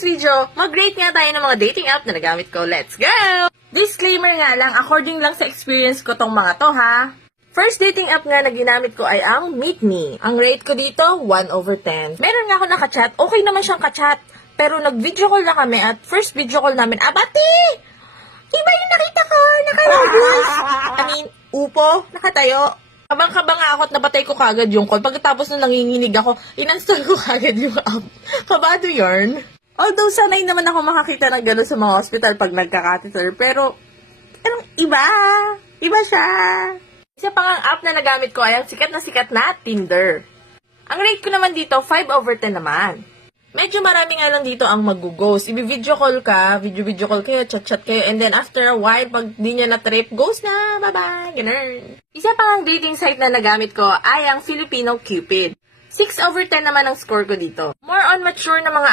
today's video, mag-rate nga tayo ng mga dating app na nagamit ko. Let's go! Disclaimer nga lang, according lang sa experience ko tong mga to ha. First dating app nga na ginamit ko ay ang Meet Me. Ang rate ko dito, 1/10. Meron nga ako nakachat, okay naman siyang kachat. Pero nag-video call na kami at first video call namin, abati! Iba yung nakita ko, upo, nakatayo. Kabang-kabang ako at nabatay ko kagad yung call. Pagkatapos nung nanginginig ako, in-install ko kagad yung app. Kabado yarn. Although sanay naman ako makakita ng gano'n sa mga hospital pag nagka-catheter. Pero, iba. Iba siya. Isa pang ang app na nagamit ko ay ang sikat na Tinder. Ang rate ko naman dito, 5/10 naman. Medyo marami nga lang dito ang mag-ghost. Ibi-video call ka, video call kayo, chat kayo, and then after a while, pag di niya na-trip, ghost na, bye-bye, ganun. Isa pang ang dating site na nagamit ko ay ang Filipino Cupid. 6/10 naman ang score ko dito. More on mature na mga